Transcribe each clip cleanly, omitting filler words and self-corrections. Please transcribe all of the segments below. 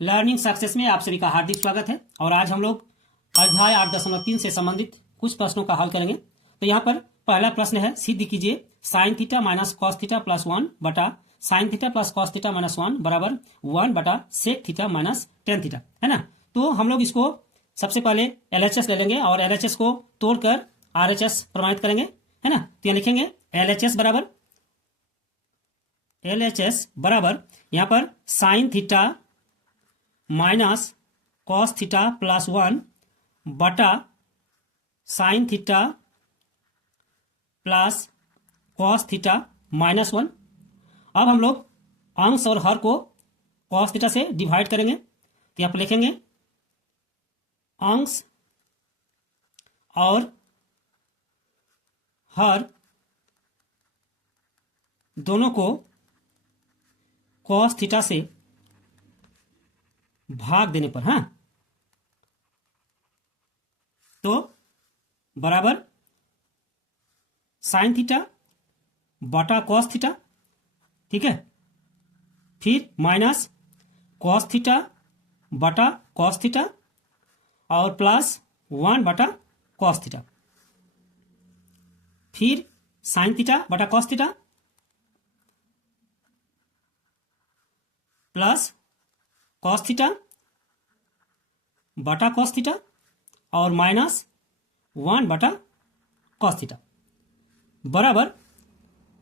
Learning success में आप सभी का हार्दिक स्वागत है। और आज हम लोग अध्याय 8.3 से संबंधित कुछ प्रश्नों का हल करेंगे। तो यहाँ पर पहला प्रश्न है, सिद्ध कीजिए sine theta minus cos theta plus 1 बटा sine theta plus cos theta minus 1 बराबर 1 बटा sec theta minus tan theta, है ना। तो हम लोग इसको सबसे पहले LHS ले लेंगे और LHS को तोड़कर RHS प्रमाणित करेंगे, है ना। तो यहाँ लिखेंगे LHS बराबर यहाँ पर sign theta minus cos theta plus 1 बटा sine theta plus cos theta minus 1। अब हम लोग अंश और हर को कॉस थीटा से डिवाइड करेंगे। तो यहाँ पर लिखेंगे अंश और हर दोनों को कॉस थीटा से भाग देने पर, हाँ, तो बराबर साइन थीटा बटा कॉस थीटा, ठीक है। फिर माइनस कॉस थीटा बटा कॉस थीटा और प्लस 1 बटा कॉस थीटा। फिर साइन थीटा बटा cos theta plus cos theta बटा कॉस थीटा और माइनस 1 बटा कॉस थीटा बराबर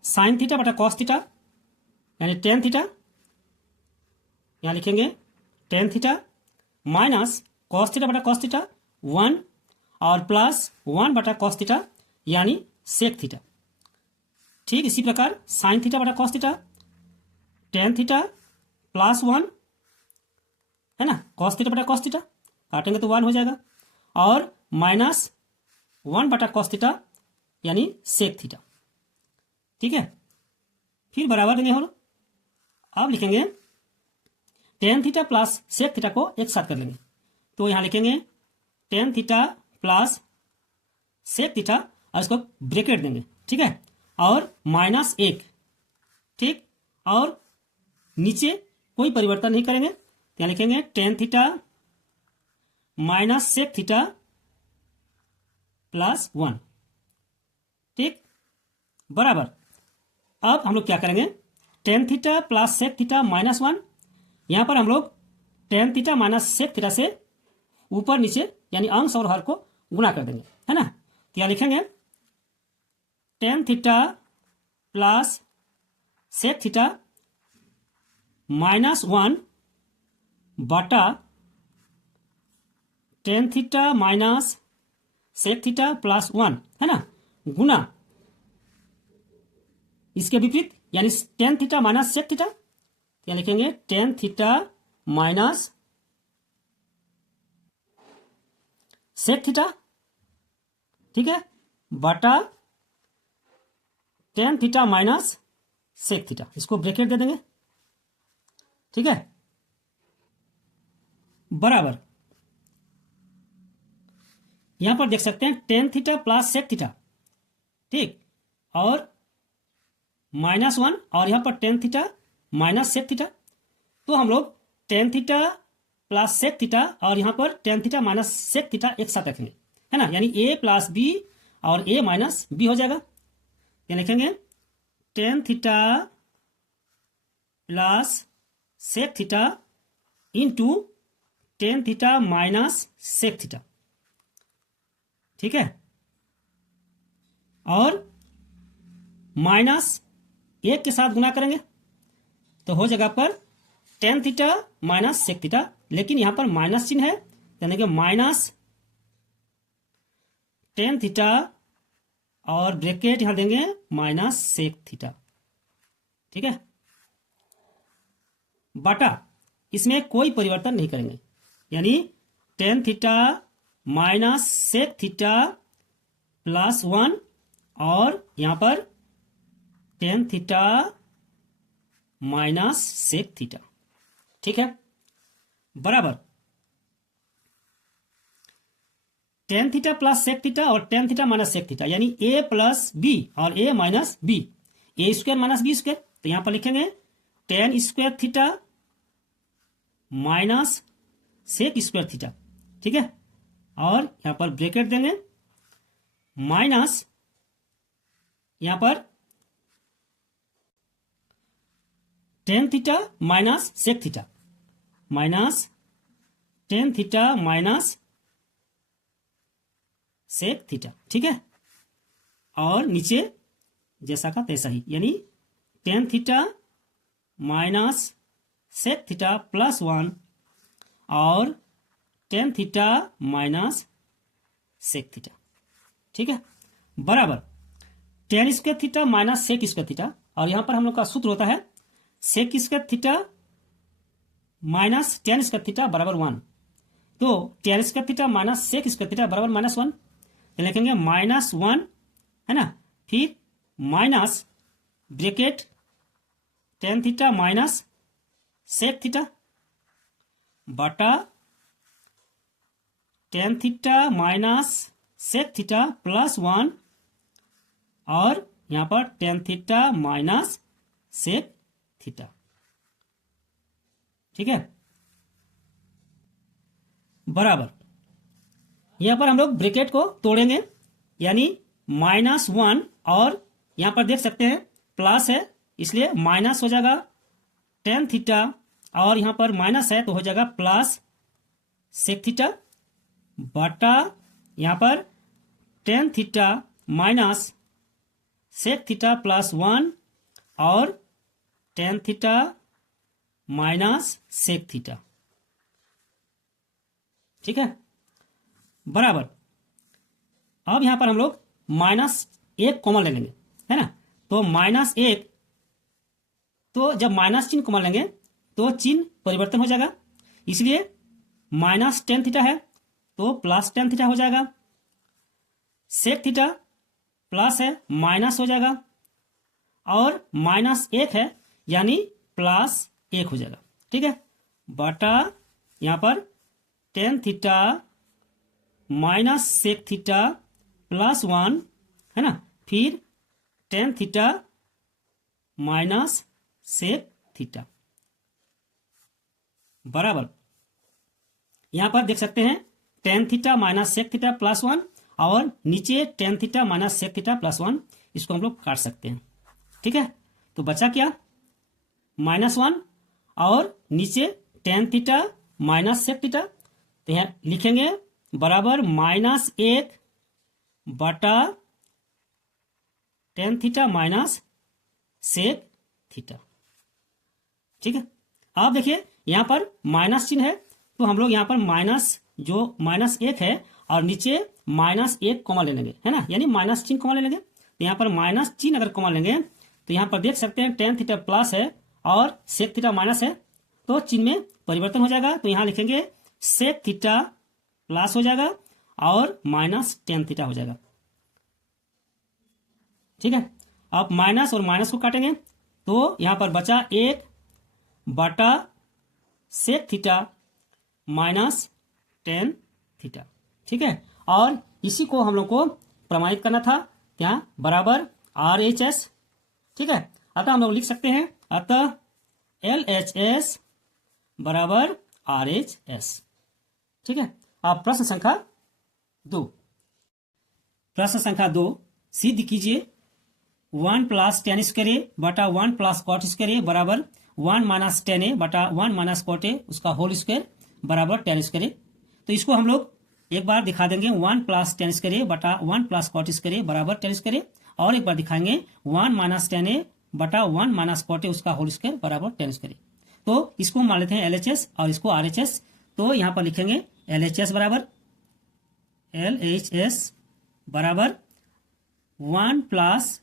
साइन थीटा बटा कॉस थीटा यानी टेन थीटा, यहाँ लिखेंगे tan theta minus cos theta बटा कॉस थीटा 1 और प्लस 1 बटा कॉस थीटा यानी सेक थीटा। ठीक इसी प्रकार साइन थीटा बटा cos theta tan theta plus 1, है ना, कॉस थीटा बटा कॉस थीटा काटेंगे तो 1 हो जाएगा और माइनस 1 बटा कॉस थीटा यानी सेक थीटा, ठीक है। फिर बराबर देंगे हम लोग। अब लिखेंगे tan theta plus sec theta को एक साथ कर लेंगे। तो यहां लिखेंगे tan theta plus sec theta और इसको ब्रैकेट देंगे, ठीक है, और माइनस 1, ठीक, और नीचे कोई परिवर्तन नहीं करेंगे। यहाँ लिखेंगे tan theta minus sec theta plus 1, ठीक, बराबर। अब हम लोग क्या करेंगे, tan theta plus sec theta minus 1, यहां पर हम लोग tan theta minus sec theta से ऊपर नीचे यानी अंश और हर को गुणा कर देंगे, है ना। तो यहाँ लिखेंगे tan theta plus sec theta minus 1 बटा tan theta minus sec theta plus 1, है ना, गुना इसके विपरीत यानी tan theta minus sec theta. क्या लिखेंगे tan theta minus sec theta, ठीक है, बटा tan theta minus sec theta, इसको ब्रैकेट दे देंगे, ठीक है, बराबर। यहां पर देख सकते हैं tan theta plus sec theta, ठीक, और माइनस 1 और यहां पर tan theta minus sec theta. तो हम लोग tan theta plus sec theta और यहां पर tan theta minus sec theta एक साथ रखेंगे, है ना, यानी a प्लस बी और a माइनस बी हो जाएगा। यहाँ लिखेंगे tan theta plus sec theta into tan theta minus sec theta, ठीक है, और माइनस 1 के साथ गुना करेंगे तो हो जाएगा पर tan theta minus sec theta, लेकिन यहां पर माइनस चिन्ह है यानी कि माइनस टेन थीटा और ब्रैकेट यहां देंगे माइनस सेक थीटा, ठीक है, बटा इसमें कोई परिवर्तन नहीं करेंगे यानी tan theta minus sec theta plus 1 और यहां पर tan theta minus sec theta, ठीक है, बराबर tan theta plus sec theta और tan theta minus sec theta यानी a प्लस बी और a minus B, A square minus B square. तो यहां पर लिखेंगे tan square theta minus sec square theta, ठीक है। और यहां पर ब्रैकेट देंगे, माइनस यहां पर tan theta minus sec theta, minus tan theta minus sec theta, ठीक है। और नीचे जैसा का तैसा ही, यानी tan theta minus sec theta plus 1 और tan theta minus sec theta, ठीक है, बराबर tan square theta minus sec square theta. और यहां पर हम लोग का सूत्र होता है sec square theta minus tan square theta बराबर 1। तो tan square theta minus sec square theta बराबर -1, तो लिखेंगे -1, है ना। फिर minus bracket tan theta minus sec theta बटा tan theta minus sec theta plus 1 और यहां पर tan theta minus sec theta, ठीक है, बराबर यहां पर हम लोग ब्रैकेट को तोड़ेंगे, यानी -1 और यहां पर देख सकते हैं प्लस है इसलिए माइनस हो जाएगा टेन थीटा और यहां पर माइनस है तो हो जाएगा प्लस सेक थीटा बटा यहां पर tan theta minus sec theta plus 1 और tan theta minus sec theta, ठीक है, बराबर। अब यहां पर हम लोग -1 कॉमन ले लेंगे, है ना। तो -1, तो जब माइनस चिन्ह कॉमन लेंगे तो चिन्ह परिवर्तन हो जाएगा, इसलिए माइनस टेन थीटा है तो प्लस टेन थीटा हो जाएगा, सेक थीटा प्लस है माइनस हो जाएगा और -1 है यानी +1 हो जाएगा, ठीक है, बटा यहां पर tan theta minus sec theta plus 1, है ना। फिर tan theta minus sec theta, बराबर यहां पर देख सकते हैं tan theta minus sec theta plus 1 और नीचे tan theta minus sec theta plus 1, इसको हम लोग काट सकते हैं, ठीक है। तो बचा क्या -1 और नीचे tan theta minus sec theta, तो यहां लिखेंगे बराबर -1 बटा tan theta minus sec theta, ठीक है। अब देखिए यहां पर माइनस चिन्ह है तो हम लोग यहां पर -1 है और नीचे -1 कॉमा ले लेंगे, है ना, यानी माइनस चिन्ह कॉमा ले लेंगे। तो यहां पर माइनस चिन्ह अगर कॉमा लेंगे तो यहां पर देख सकते हैं टेन थीटा प्लस है और सेक थीटा माइनस है तो चिन्ह में परिवर्तन हो जाएगा। तो यहां लिखेंगे सेक थीटा प्लस हो जाएगा और माइनस टेन थीटा हो जाएगा, ठीक है। अब माइनस और माइनस को काटेंगे तो यहां पर बचा 1 बटा sec theta minus tan theta, ठीक है। और इसी को हम लोग को प्रमाणित करना था क्या बराबर RHS, ठीक है। अतः हम लोग लिख सकते हैं अतः LHS बराबर RHS, ठीक है। अब प्रश्न संख्या 2, प्रश्न संख्या 2 सिद्ध कीजिए 1 + tan स्क्वायर ए बटा 1 + cot स्क्वायर ए बराबर 1 - tan ए बटा 1 - cot ए उसका होल स्क्वायर बराबर tan स्क्वायर ए। तो इसको हम लोग एक बार दिखा देंगे 1 + tan स्क्वायर ए बटा 1 + cot स्क्वायर ए बराबर tan स्क्वायर ए, और एक बार दिखाएंगे 1 - tan ए बटा 1 - cot ए उसका होल स्क्वायर बराबर tan स्क्वायर ए। तो इसको मान लेते हैं LHS और इसको RHS। तो यहां पर लिखेंगे LHS बराबर 1 +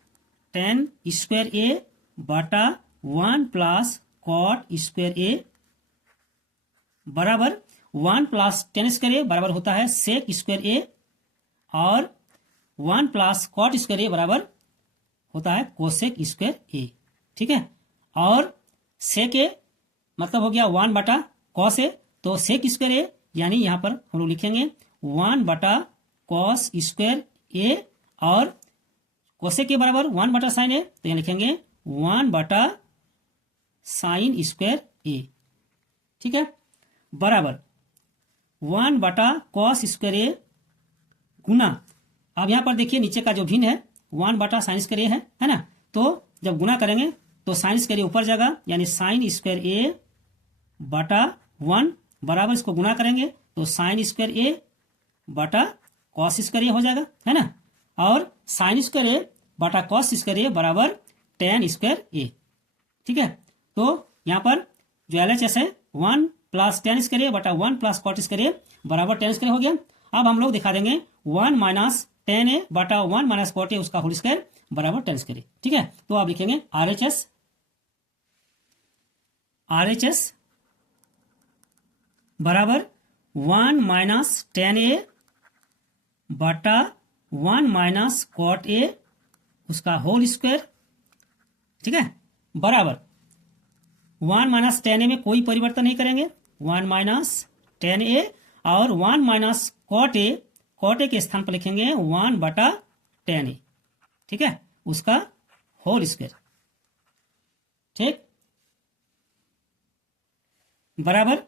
tan स्क्वायर ए बटा 1 + cot स्क्वायर ए बराबर 1 + tan स्क्वायर ए बराबर होता है सेक स्क्वायर ए और 1 + cot स्क्वायर ए बराबर होता है कोसेक स्क्वायर ए, ठीक है। और सेक ए मतलब हो गया 1 बटा कॉस ए, तो सेक स्क्वायर ए यानी यहां पर हम लोग लिखेंगे 1 बटा कॉस स्क्वायर ए और कोसेक के बराबर 1 बटा साइन ए, तो यहां लिखेंगे 1 बटा साइन स्क्वायर ए, ठीक है। बराबर 1/cos² a गुना, अब यहाँ पर देखिए नीचे का जो भिन्न है 1/sin² है ना, तो जब गुना करेंगे तो sin² ऊपर जाएगा, यानी sin² a/1 बराबर इसको गुना करेंगे तो sin² a/cos² हो जाएगा, है ना। और sin² a/cos² बराबर tan² a, ठीक है। तो यहाँ पर जो LHS है 1 + tan² a/1 + cot² a बराबर tan² हो गया। अब हम लोग दिखा देंगे 1 - tan a/1 - cot a उसका होल स्क्वायर बराबर tan², ठीक है। तो आप लिखेंगे RHS बराबर 1 - tan a/1 - cot a उसका होल स्क्वायर, ठीक है, बराबर 1 - tan a में कोई परिवर्तन नहीं करेंगे, 1 - tan a, और 1 - cot a के स्थान पर लिखेंगे 1/tan a, ठीक है, उसका होल स्क्वायर, ठीक, बराबर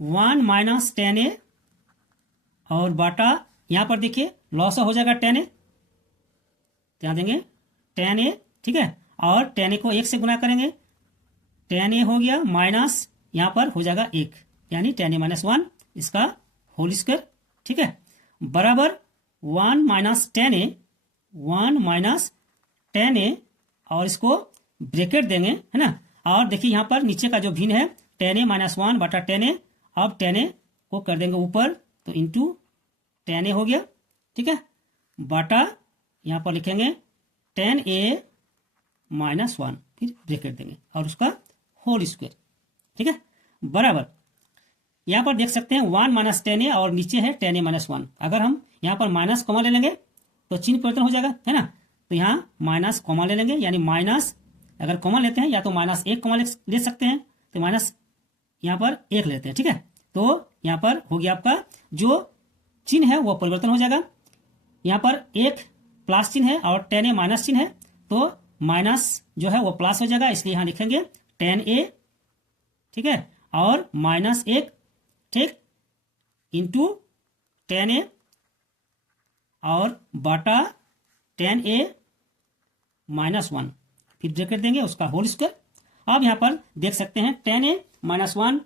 1 - tan a और बाटा यहाँ पर देखिए लॉस हो जाएगा tan a, ध्यान देंगे tan a, ठीक है, और tan a को 1 से गुना करेंगे, tan a हो गया माइनस यहाँ पर हो जाएगा 1, यानी tan a - 1 इसका होल स्क्वायर, ठीक है, बराबर 1 - tan a, 1 - tan a, और इसको ब्रैकेट देंगे, है ना। और देखिए यहाँ पर नीचे का जो भिन्न है tan a - 1/tan a, अब tan a को कर देंगे ऊपर तो इंटू tan a हो गया, ठीक है, बाटा यहाँ पर लिखेंगे tan a - 1, फिर ब्रैकेट देंगे और उसका होल स्क्वायर, ठीक है, बराबर यहाँ पर देख सकते हैं 1 - tan a और नीचे है tan a - 1। अगर हम यहाँ पर माइनस कॉमा ले लेंगे तो चिन्ह परिवर्तन हो जाएगा, है ना। तो यहाँ माइनस कॉमा ले लेंगे, यानी माइनस, अगर कॉमा लेते हैं या तो -1 कॉमा ले सकते हैं, तो माइनस यहाँ पर 1 लेते हैं, ठीक है। तो यहाँ पर हो गया आपका जो चिन्ह है वो परिवर्तन हो जाएगा, यहाँ पर एक प्लस चिन्ह है और tan a माइनस चिन्ह है, तो माइनस जो है वो प्लस हो जाएगा, इसलिए यहाँ लिखेंगे tan a, ठीक है, और -1, ठीक, इंटू tan a और बाटा tan a - 1, फिर ब्रैकेट देंगे उसका होल स्क्वायर। अब यहाँ पर देख सकते हैं tan a - 1,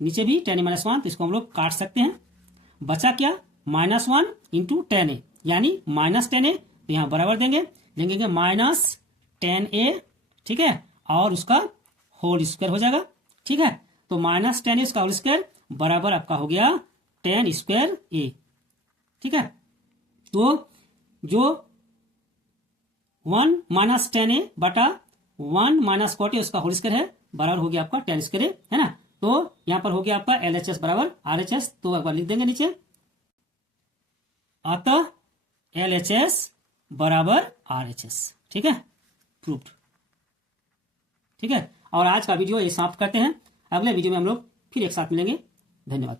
नीचे भी tan a - 1, तो इसको हम लोग काट सकते हैं, बचा क्या -1 इंटू tan a, यानी -tan a, तो यहाँ बराबर देंगे -tan a, ठीक है, और उसका होल स्क्वायर हो जाएगा, ठीक है। तो -tan a उसका होल स्क्वायर बराबर आपका हो गया tan² a, ठीक है। तो जो 1 - tan a बटा 1 - cot a उसका होल स्क्वायर है बराबर हो गया आपका tan², है ना। तो यहां पर हो गया आपका LHS बराबर RHS, तो एक बार लिख देंगे नीचे, अतः LHS बराबर RHS, ठीक है, प्रूव्ड, ठीक है। और आज का वीडियो ये समाप्त करते हैं, अगले वीडियो में हम लोग फिर एक साथ मिलेंगे, धन्यवाद।